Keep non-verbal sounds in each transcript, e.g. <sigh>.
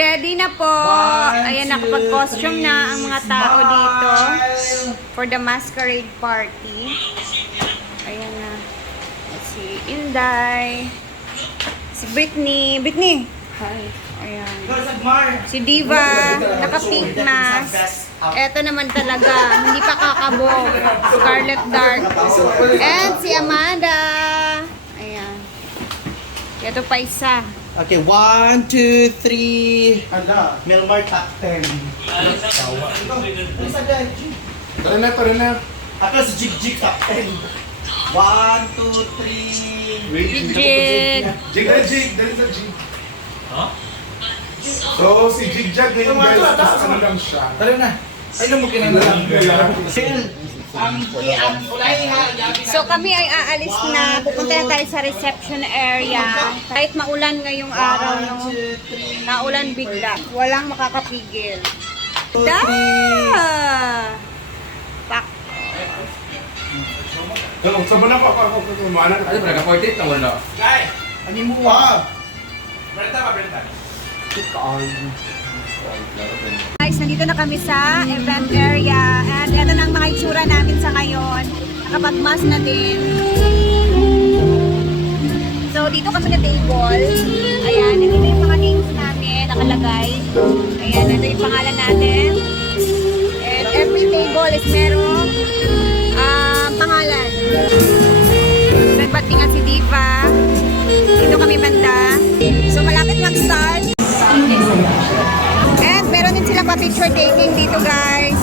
Ready na po. Ayan, nakapag-costume na ang mga tao dito for the masquerade party. Ayan na. Si Inday. Si Britney. Britney! Hi. Ayan. Si Diva, naka-pink mask. Eto naman talaga, hindi pa kakabog. Scarlet Dark. And si Amanda. Ayan. Ito pa isa. Okay, one, two, three. Ala. Milmar top 10. Tara na, tara na. Ako si Jig Jig top 10. One, two, three. Jig. Jig na jig, dali sa jig. So, si Jig Jag ngayon guys, is ano lang siya. Tara na. Ay, mo kinanalang. So kami ay aalis na. Pupunta na tayo sa reception area. Kahit maulan ngayong araw, no? Naulan bigla. Walang makakapigil. Da! Pak. Kalong, sa na pa ako ako kumanan. Ano ba naka-portrait na wala? Ano mo wa? Guys, nandito na kami sa event area. And ito na ang mga itsura namin sa ngayon. Nakapag-mask na din. So, dito kami na table. Ayan, ito yung mga names namin nakalagay. Ayan, ito yung pangalan natin. And every table is merong pa-picture taking dito guys.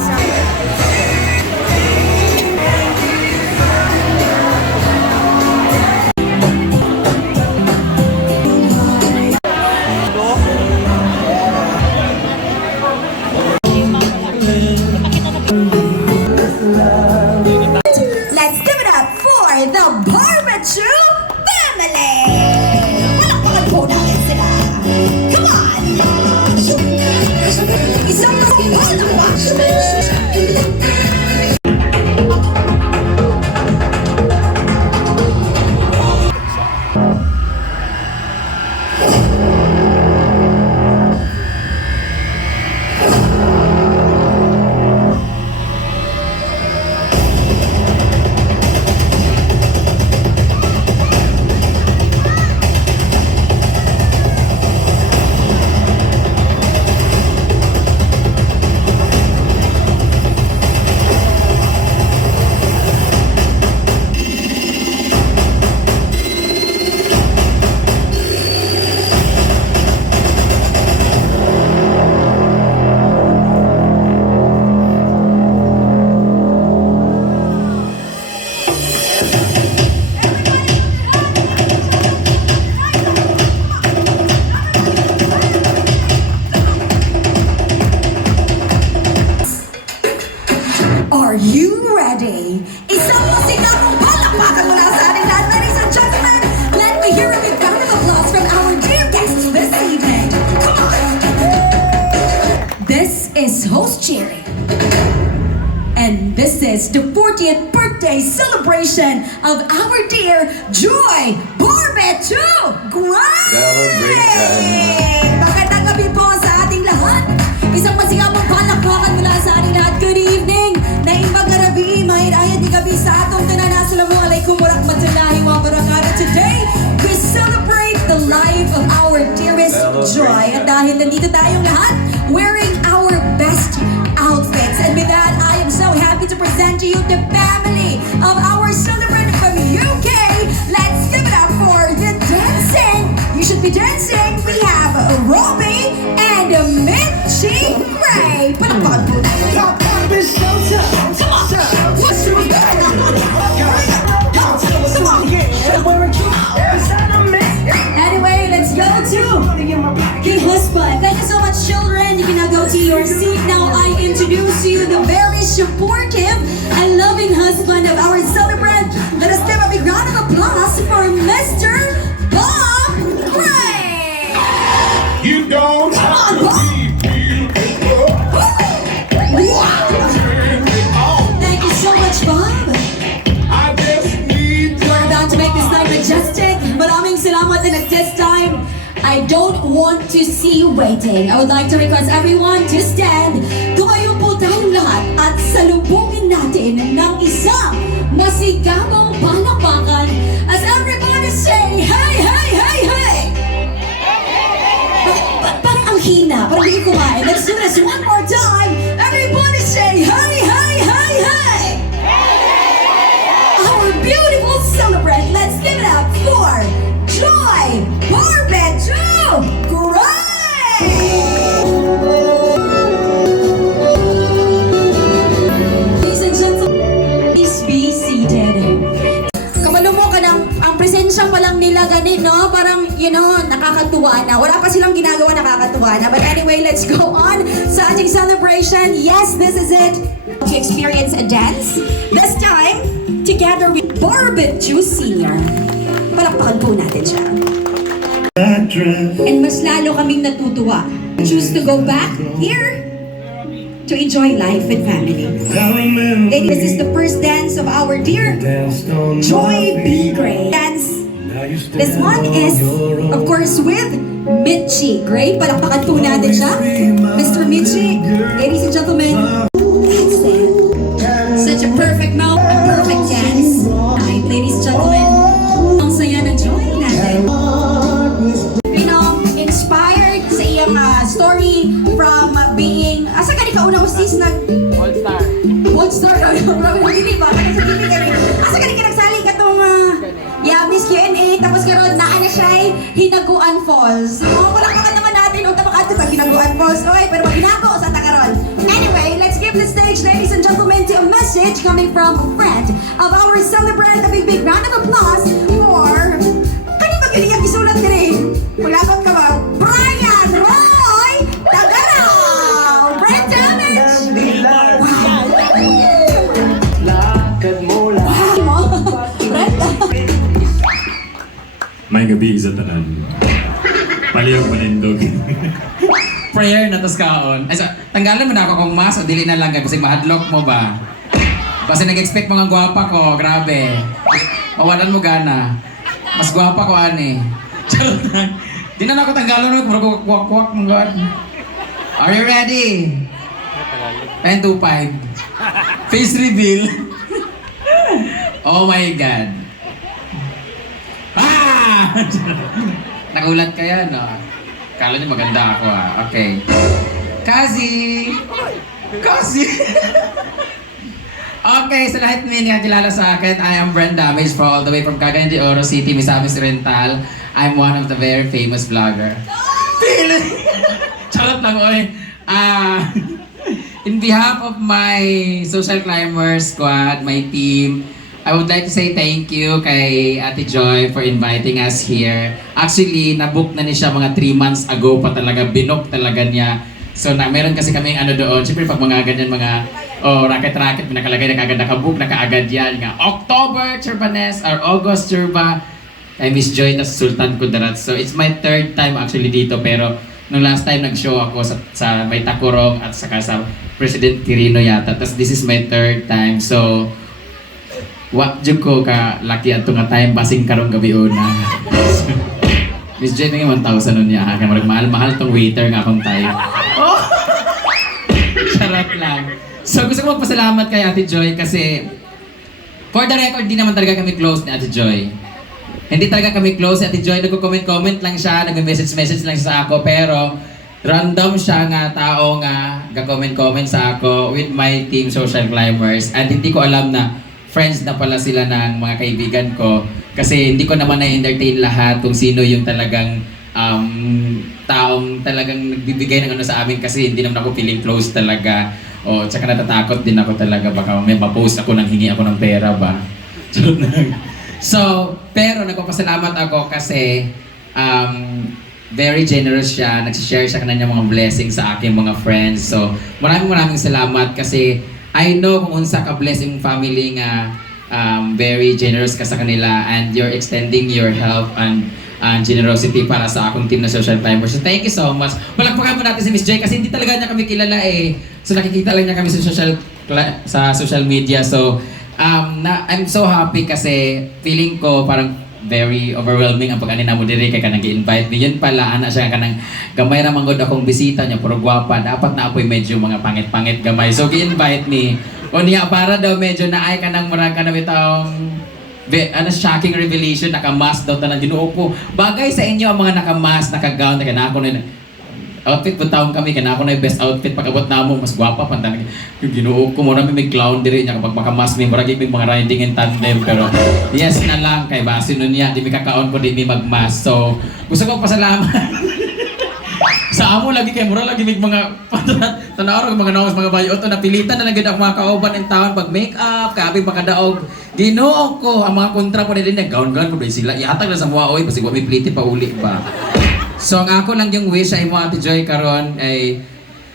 Let's give it up for the Barbecue Isang palakpak! Nandito tayong lahat, wearing our best outfits. And with that, I am so happy to present to you the family of our celebrant from UK. Let's give it up for the dancing. You should be dancing. We have Robbie Introduce you the very supportive and loving husband of our celebrant. Let us give a big round of applause for Mr. Bob Gray. You don't have to be beautiful. Thank you so much, Bob. I just need We're about to make this night majestic. Maraming salamat and at this time, I don't want to see you waiting. I would like to request everyone to stand. Tumayo po tayong lahat at salubungin natin ng isang masigabang palakpakan as everybody say, hey, hey, hey, hey! Pa- pa- Parang ang hina, parang hindi kumain. Let's do this one more time. Everybody Parang, you know, nakakatuwa na. Wala pa silang ginagawa nakakatuwa na. But anyway, let's go on sa ating celebration. Yes, this is it. To experience a dance. This time, together with Barbejo Senior. Palakpakan po natin siya. And mas lalo kaming natutuwa. Choose to go back here to enjoy life with family. Ladies, this is the first dance of our dear Joy B. Gray. This one is, of course, with Mitchie. Great. Palakpakan po natin siya. Mr. Mitchie, ladies and gentlemen. That's it. Such a perfect moment, a perfect dance. Right, ladies and gentlemen. Ang saya ng Joy natin. You know, inspired sa iyang ah, story from ah, being, asa ka ni kauna mo sis nag <laughs> hindi ba? Kasi sa hindi ka Oh, wala ka naman natin, o tapak ato sa Hinaguan Falls. Oy, pero maginago sa takaron. Anyway, let's give the stage, ladies and gentlemen, to a message coming from a friend of our celebrant. A big, big round of applause for... Kani ba ganyan isulat din? Mulagot ka ba? Brian Roy Tagaraw! Brand damage! May gabi sa tanan. Paliyong panindog. <laughs> Prayer na tas kaon. Ay, sa, tanggalan mo na ako kung mas o dili na lang kasi mahadlock mo ba? Kasi nag-expect mga gwapa ko, grabe. Mawalan mo gana. Mas gwapa ko ani. <laughs> Charot lang. Di na ako tanggalan mo, muro ko kwak-kwak mo God. Are you ready? 10 to 5. Face reveal. <laughs> oh my God. Ah! Nagulat kaya, no? Kala niyo maganda ako, ah. Okay. Kazi! Kazi! <laughs> okay, sa lahat ng mga kilala sa akin, I am Brenda Damage for all the way from Cagayan de Oro City, Misamis Oriental. I'm one of the very famous vlogger. <laughs> Pili! Charot lang, oy. Ah... <laughs> in behalf of my social climber squad, my team, I would like to say thank you kay Ate Joy for inviting us here. Actually, nabook na niya siya mga 3 months ago pa talaga, binook talaga niya. So, na, meron kasi kaming ano doon, siyempre pag mga ganyan mga oh, racket-racket, nakalagay na kagad nakabook, nakaagad yan. Nga, October Turbanes or August Turba. I Miss Joy na Sultan Kudarat. So, it's my third time actually dito, pero nung last time nag-show ako sa, sa may Takurong at saka sa President Quirino yata. Tapos this is my third time. So, Wa jud ko ka laki ato nga time basing karong gabi una. <laughs> Miss Jen nga 1,000 nun niya. Kaya marag mahal-mahal tong waiter nga akong tayo. Oh! <laughs> Charot lang. So gusto ko magpasalamat kay Ate Joy kasi for the record, di naman talaga kami close ni Ate Joy. Hindi talaga kami close. Si Ate Joy, nagko-comment-comment lang siya, nagme-message-message lang siya sa ako, pero random siya nga tao nga ga-comment-comment sa ako with my team social climbers and hindi ko alam na friends na pala sila ng mga kaibigan ko. Kasi hindi ko naman na-entertain lahat kung sino yung talagang um, taong talagang nagbibigay ng ano sa amin kasi hindi naman ako feeling close talaga. O tsaka natatakot din ako talaga. Baka may ma-post ako nang hingi ako ng pera ba? <laughs> So pero nagpapasalamat ako kasi um, very generous siya, nagsishare siya kananya mga blessings sa aking mga friends. So, maraming maraming salamat kasi I know kung unsa ka bless yung family nga um, very generous ka sa kanila and you're extending your help and and generosity para sa akong team na social climbers. So thank you so much. Palagpakan mo natin si Miss Joy kasi hindi talaga niya kami kilala eh. So nakikita lang niya kami sa social sa social media. So um na I'm so happy kasi feeling ko parang very overwhelming ang pag-ani namo diri kay kanang gi-invite. Mi yun pala ana siya kanang gamay ra manggod akong bisita niya puro gwapa. Dapat na apoy medyo mga pangit-pangit gamay. So gi-invite ni. O niya para daw medyo naay ka nang murag ka na bitawng Be, ano, shocking revelation, naka-mask daw tanan Ginoo ko. Bagay sa inyo ang mga naka-mask, naka-gown, na ako na outfit taong kami, kana ako na best outfit. Pag-abot na mo, mas gwapa pa tanang yung Ginoo ko mo na may clown diri niya. Kapag maka-mask mi murag may mga riding in tandem. Pero yes na lang kay base nun niya, di mi kakaon ko di mi mag-mask. So, gusto ko pasalamat. <laughs> sa amo lagi kay mura lagi mig mga tanaw mga nawas mga bayo. To napilitan na lang gid ako mga kauban in taon. Pag make up kabi makadaog Ginoo ko ang mga kontra po din naggaon-gaon po sila. Ihatag na sa mga oy basta wa mi pliti pa uli pa so ang ako lang yung wish ay mo Ate Joy karon ay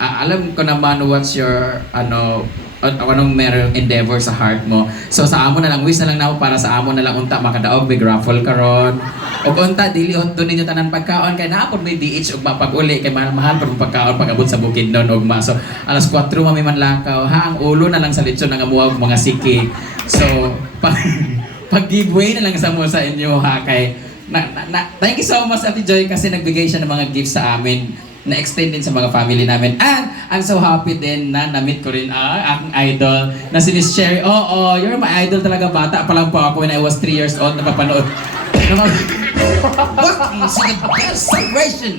ah, alam ko naman what's your ano at anong meron endeavor sa heart mo. So sa amo na lang, wish na lang na ako para sa amo na lang unta makadaog may raffle karon. O unta dili doon ninyo tanan pagkaon kay naapod may DH ug mapag-uli kay mahal mahal pag pagkaon pag-abot sa bukid noon ug ma. So alas 4 mami man lakaw. Ha ang ulo na lang sa lechon ng amuha ug mga siki. So <laughs> pag pag giveaway na lang sa mo sa inyo ha kay na, na, na, thank you so much Ate Joy kasi nagbigay siya ng mga gifts sa amin na-extend din sa mga family namin. And I'm so happy din na na-meet ko rin ang aking idol na si Miss Sherry. Oo, oh, you're my idol talaga. Bata pa lang po ako when I was 3 years old napapanood. What is the best celebration?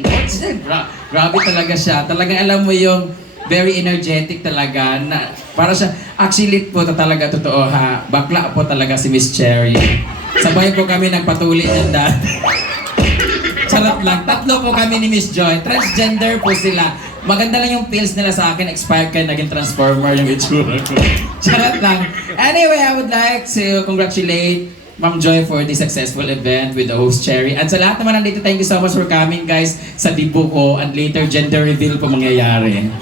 Gra- grabe talaga siya. Talagang alam mo yung very energetic talaga na para siya actually po talaga totoo ha bakla po talaga si Miss Cherry sabay po kami nagpatuli ng dati <laughs> Charot lang. Tatlo po kami ni Miss Joy. Transgender po sila. Maganda lang yung pills nila sa akin. Expired kaya naging transformer yung itsura ko. <laughs> Charot lang. Anyway, I would like to congratulate Ma'am Joy for the successful event with the host Cherry. At sa lahat naman nandito, thank you so much for coming guys sa dibu ko and later gender reveal po mangyayari.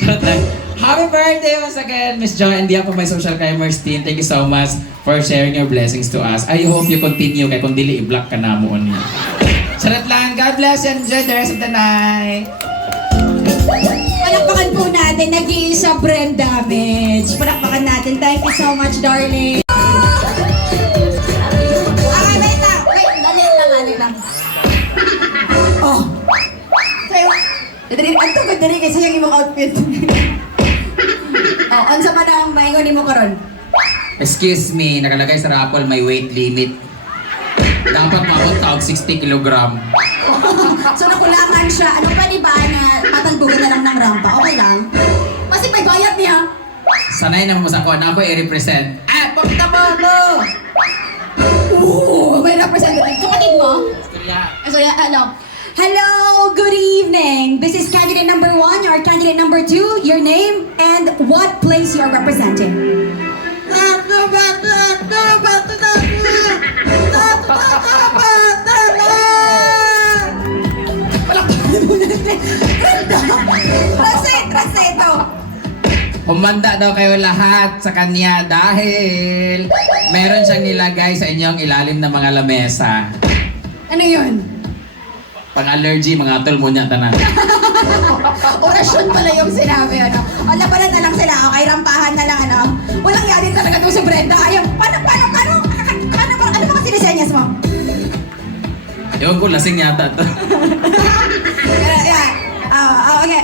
<laughs> Happy birthday once again, Miss Joy, and behalf of my social crimers team, thank you so much for sharing your blessings to us. I hope you continue, kaya kung dili, i-block ka na mo niya. Charot lang. God bless and enjoy the rest of the night. Palakpakan po natin, nag-iisa brain damage. Palakpakan natin. Thank you so much, darling. Dali, ang tugod dali kay sayang imong outfit. oh, unsa man ang maingon nimo karon? Excuse me, nakalagay sa raffle may weight limit. Dapat og 60 kilogram. <laughs> so nakulangan siya. Ano pa di ba na patagbugan na lang ng rampa? Okay lang. Kasi may bayad niya. Sanay naman mo sa ako na ako i-represent. Ah, pagtabalo! Ooh, may representative. Kapatid mo? Istorya. So, yeah, hello. Good evening. This is candidate number one, or candidate number two, your name, and what place you are representing. Translate, translate to. Humanda daw kayo lahat sa kanya dahil meron siyang nilagay sa inyong ilalim ng mga lamesa. Ano yun? Pang-allergy, mga tol mo niya tanan. <laughs> Orasyon pala yung sinabi, ano. O, labanan na lang sila, okay, rampahan na lang, ano. Walang yanin talaga to si Brenda. Ayaw, paano, paano, paano, paano, paano, ano mga sinisenyas mo? Ewan ko, lasing yata to. Yan. Ah, ah, okay.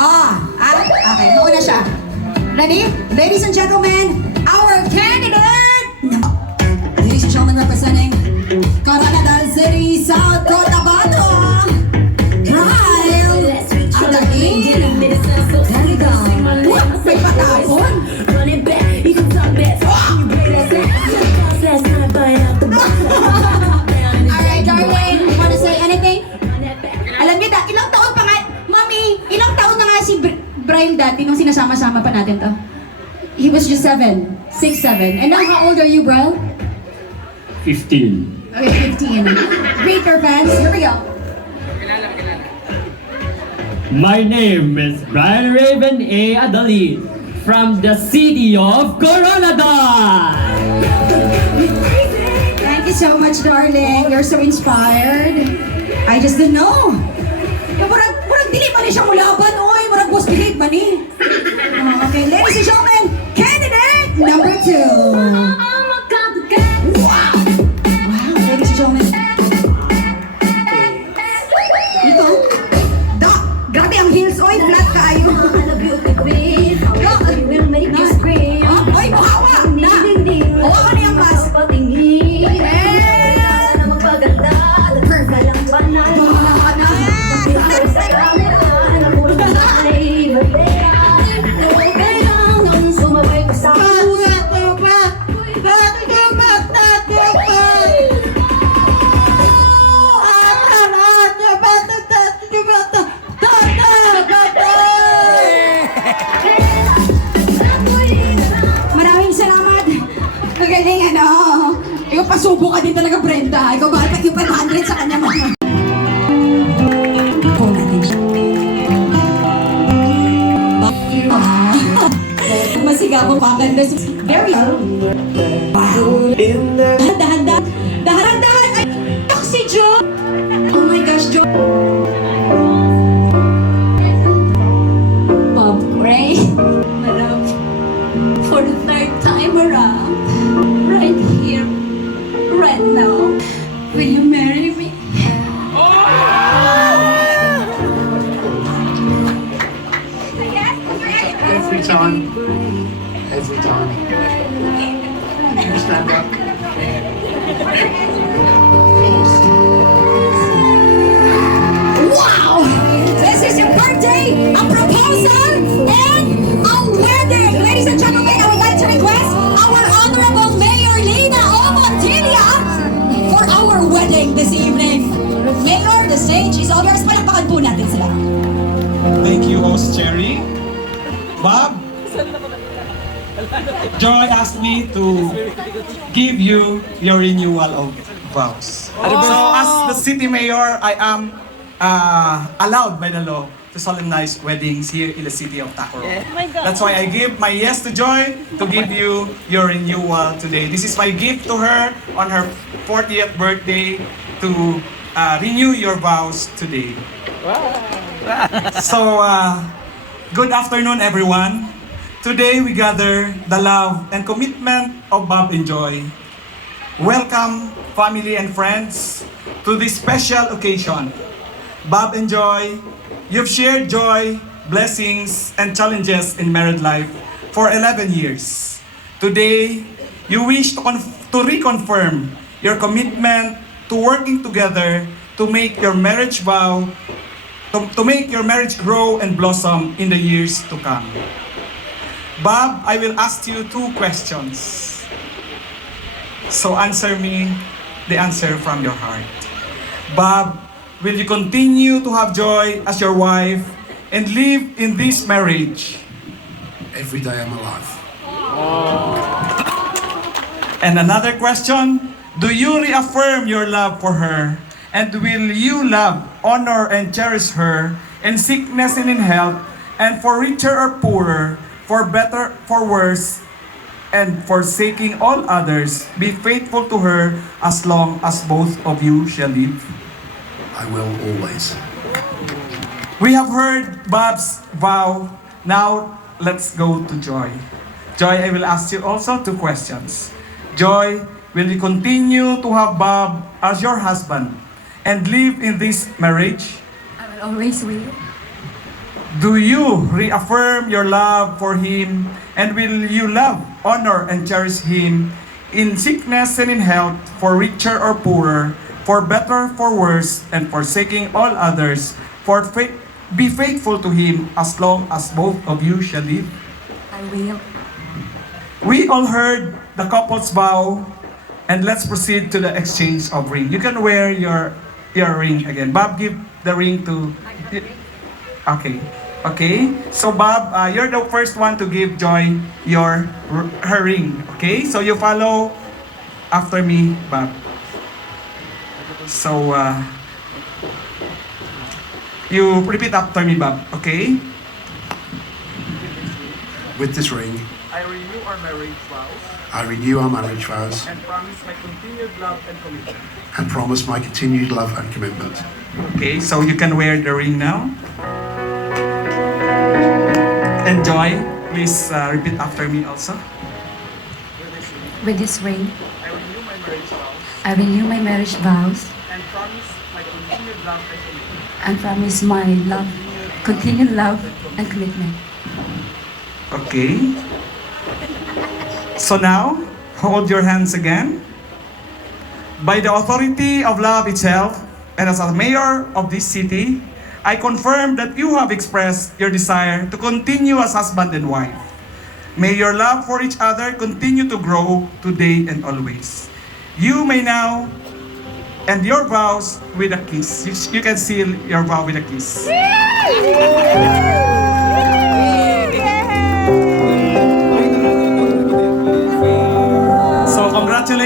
Ah, ah, okay, mauna siya. Ready? Ladies and gentlemen, our candidate! Ladies and gentlemen, representing City, South Cotabato, Adaling. There we go. What? May patapon? Alright, darling, you wanna say anything? Alam ilang taon pa nga, Mami, ilang taon na nga si Br- Brian dati nung sinasama-sama pa natin to? He was just seven, six, seven. And now, how old are you, Brian? 15. Okay, 15. Greet your fans. Here we go. My name is Brian Raven A. Adali from the city of Coronadal. Thank you so much, darling. You're so inspired. I just didn't know. Yung murag, murag dili man siya mulaban, oy. Murag boss believe man. Oh, okay, ladies and gentlemen, candidate number two. ถ้าไ stage is all yours. Palakpakan po natin sila. Thank you, host Cherry. Bob, Joy asked me to give you your renewal of vows. So, as the city mayor, I am uh, allowed by the law to solemnize weddings here in the city of Tacoroa. That's why I give my yes to Joy to give you your renewal today. This is my gift to her on her 40th birthday to uh, renew your vows today. Wow. So, uh, good afternoon, everyone. Today we gather the love and commitment of Bob and Joy. Welcome, family and friends, to this special occasion. Bob and Joy, you've shared joy, blessings, and challenges in married life for 11 years. Today, you wish to, to reconfirm your commitment to working together to make your marriage vow to, to make your marriage grow and blossom in the years to come. Bob, I will ask you two questions. So answer me the answer from your heart. Bob, will you continue to have joy as your wife and live in this marriage? Every day I'm alive. And another question, do you reaffirm your love for her? And will you love, honor, and cherish her in sickness and in health, and for richer or poorer, for better, for worse, and forsaking all others, be faithful to her as long as both of you shall live? I will always. We have heard Bob's vow. Now, let's go to Joy. Joy, I will ask you also two questions. Joy, will you continue to have Bob as your husband and live in this marriage? I will always will. Do you reaffirm your love for him and will you love, honor, and cherish him in sickness and in health, for richer or poorer, for better, for worse, and forsaking all others, for be faithful to him as long as both of you shall live? I will. We all heard the couple's vow, and let's proceed to the exchange of ring. You can wear your your ring again. Bob, give the ring to. Okay, okay. So Bob, uh, you're the first one to give Joy your her ring. Okay, so you follow after me, Bob. So uh, you repeat after me, Bob. Okay. With this ring, I renew our marriage vows I renew our marriage vows and promise my continued love and commitment. and promise my continued love and commitment. Okay, so you can wear the ring now. Enjoy. Please uh, repeat after me also. With this ring, I renew my marriage vows I renew my marriage vows and promise my continued love and commitment. and promise my love, continued love and commitment. Okay. So now, hold your hands again. By the authority of love itself, and as a mayor of this city, I confirm that you have expressed your desire to continue as husband and wife. May your love for each other continue to grow today and always. You may now end your vows with a kiss. You, can seal your vow with a kiss.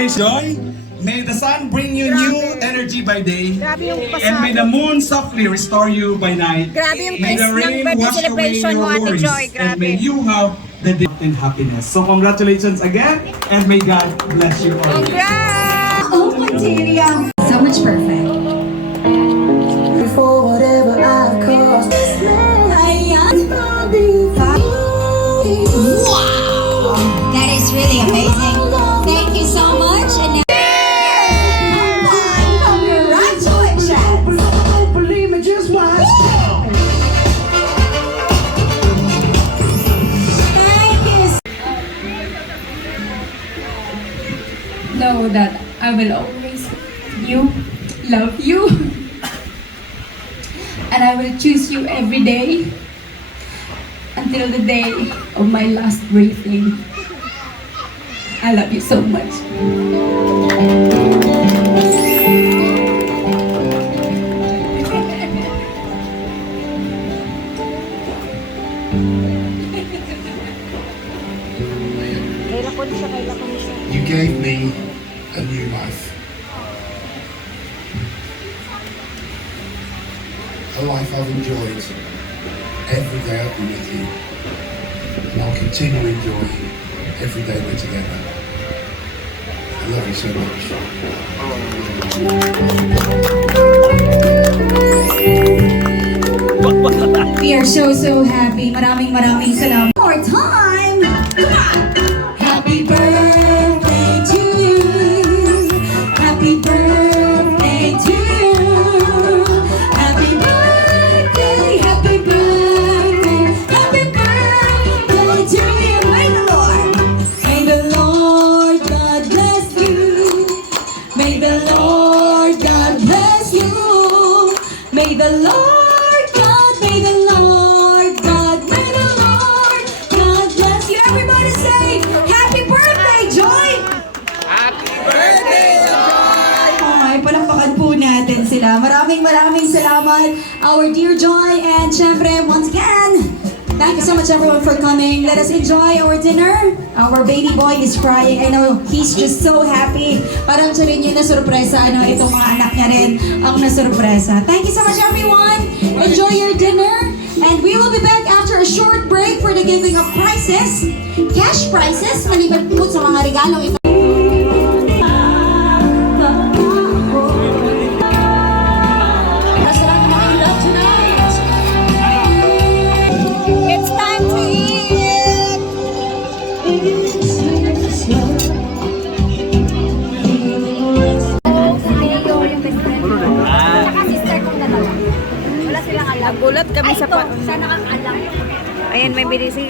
Congratulations, Joy. May by day, Grabe yung and may the moon softly restore you by night. Grabe yung May the rain wash away celebration your worries, Joy. and may Grabe. you have the day in happiness. So congratulations again, and may God bless you all. Congrats! Oh, Cordelia. So much perfect. Will always you, love you, and I will choose you every day until the day of my last breathing. I love you so much. Kaila ko siya, kaila ko siya. You gave me A life I've enjoyed every day I've been with you. And I'll continue enjoying every day we're together. I love you so much. We are so, so happy. Maraming maraming salamat. More time. Come on. May the Lord God, may the Lord God, may the Lord God bless you. Everybody say, Happy birthday, Joy! Happy birthday, Joy! Okay, palakpakan po natin sila. Maraming maraming salamat, our dear Joy. And syempre, once again, Thank you so much everyone for coming. Let us enjoy our dinner. Our baby boy is crying. I know he's just so happy. Parang siya rin yung nasurpresa. Ano, itong mga anak niya rin ang nasurpresa. Thank you so much everyone. Enjoy your dinner. And we will be back after a short break for the giving of prizes. Cash prizes. Maliban po sa mga regalong ito.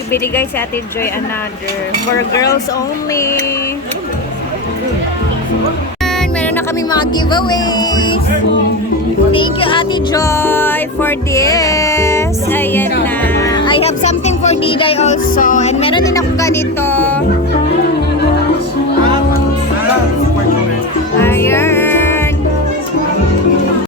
binigay si Ate Joy another for girls only. And meron na kami mga giveaways. Thank you Ate Joy for this. Ayan na. I have something for Diday also. And meron din ako ganito.